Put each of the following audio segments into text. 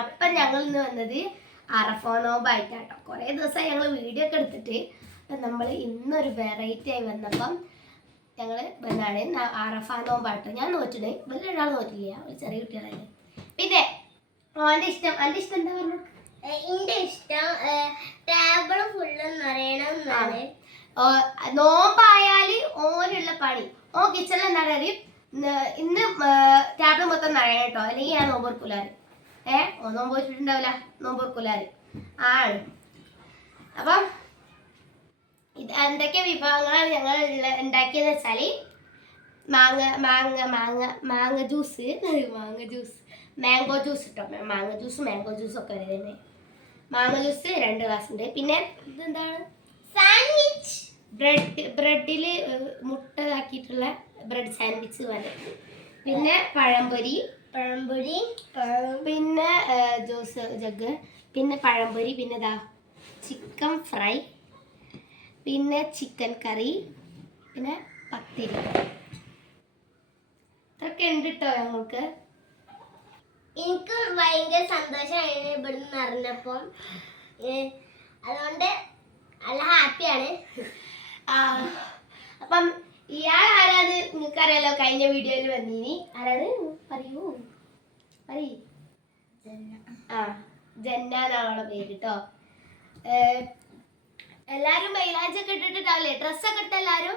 അപ്പം ഞങ്ങൾ ഇന്ന് വന്നത് അറഫോ നോമ്പായിട്ടാട്ടോ കുറേ ദിവസമായി ഞങ്ങൾ വീഡിയോ ഒക്കെ എടുത്തിട്ട് നമ്മൾ ഇന്നൊരു വെറൈറ്റി ആയി വന്നപ്പം ഞങ്ങൾ വന്നാണ് അറഫ നോമ്പാട്ടോ ഞാൻ നോറ്റിട്ട് വലിയ ഒരാൾ നോറ്റില്ല ഒരു ചെറിയ കുട്ടികളല്ലേ. പിന്നെ ഓന്റെ ഇഷ്ടം എന്റെ ഇഷ്ടം എന്താ പറഞ്ഞു? എന്റെ ഇഷ്ടം ടേബിൾ ഫുള്ള് നിറയണം എന്നാണ്. ഓ, നോമ്പായാൽ ഓനുള്ള പണി. ഓ കിച്ചണിൽ എന്താണ് അറിയും ഇന്ന് ടേബിൾ മൊത്തം നിറയണം കേട്ടോ. അല്ലെങ്കിൽ ഞാൻ നോമ്പ് നോമ്പോർക്കൂലാറ് ഏ? ഓ നോമ്പ് വെച്ചിട്ടുണ്ടാവില്ല. നോമ്പോർക്കൂലാറ് ആണ്. അപ്പം ഇത് എന്തൊക്കെ വിഭവങ്ങളാണ് ഞങ്ങൾ ഉണ്ടാക്കിയെന്ന് വെച്ചാൽ മാങ്ങ മാങ്ങ മാങ്ങ മാങ്ങ ജ്യൂസ്. മാങ്ങ ജ്യൂസ്. മാംഗോ ജ്യൂസ് ഇട്ടോ? മാങ്ങ ജ്യൂസ് മാംഗോ ജ്യൂസ് ഒക്കെ വരുന്നത് മാങ്ങ ജ്യൂസ് രണ്ട് ഗ്ലാസ് ഉണ്ട്. പിന്നെ ഇതെന്താണ്? സാൻഡ്വിച്ച് ബ്രെഡ് ബ്രെഡിൽ മുട്ട ഇതാക്കിയിട്ടുള്ള ബ്രെഡ് സാൻഡ്വിച്ച് പോലെ പിന്നെ പഴംപൊരി. പഴംപൊരി പിന്നെ ജ്യൂസ് ജഗ് പിന്നെ പഴംപൊരി പിന്നെ ഇതാ ചിക്കൻ ഫ്രൈ പിന്നെ ചിക്കൻ കറി പിന്നെ പത്തിരി. ഇതൊക്കെ ഉണ്ട് കേട്ടോ ഞങ്ങൾക്ക്. എനിക്ക് ഭയങ്കര സന്തോഷമായിരുന്നു നിന്ന് അറിഞ്ഞപ്പം അതുകൊണ്ട് നല്ല ഹാപ്പിയാണ്. അപ്പം ഇയാൾ ആരാണ് നിങ്ങൾക്കറിയാലോ കഴിഞ്ഞ വീഡിയോയിൽ വന്നീനി. ആരാണ് പറയൂ. പറയൂ. ആ ജന്ന എന്നാണ് പേര് കേട്ടോ എല്ലാരും മൈലാഞ്ചി ഒക്കെ ഇട്ടിട്ടുണ്ടാവില്ലേ? ഡ്രസ്സൊക്കെ ഇട്ട എല്ലാരും?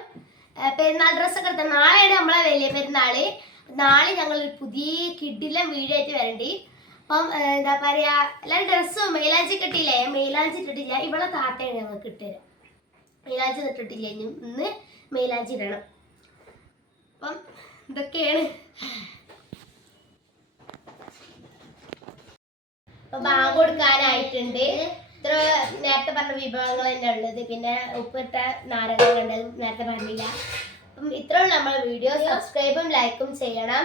പെരുന്നാൾ ഡ്രസ്സൊക്കെ എടുത്ത നാളെയാണ് നമ്മളെ വലിയ പെരുന്നാൾ. നാളെ ഞങ്ങൾ പുതിയ കിഡിലും വീഡിയോ ആയിട്ട് വരണ്ടി. അപ്പം എന്താ പറയാ എല്ലാവരും ഡ്രസ്സും മൈലാഞ്ചി കിട്ടിയില്ലേ മൈലാഞ്ചി ഇട്ടിട്ടില്ല. ഇവളെ താത്തയാണ് ഞങ്ങൾക്ക് ഇട്ടുതരാം മൈലാഞ്ചി ഇട്ടിട്ടില്ല ഇനി? ഇന്ന് മേലാജി ഇടണം. അപ്പം ഇതൊക്കെയാണ്. അപ്പൊ ബാങ്ക് കൊടുക്കാനായിട്ടുണ്ട്. ഇത്ര നേരത്തെ പറഞ്ഞ വിഭവങ്ങൾ തന്നെ ഉള്ളത്. പിന്നെ ഉപ്പിട്ട നാരങ്ങ കണ്ടത് നേരത്തെ പറഞ്ഞില്ല. അപ്പം ഇത്രയുള്ള നമ്മൾ വീഡിയോ സബ്സ്ക്രൈബും ലൈക്കും ചെയ്യണം.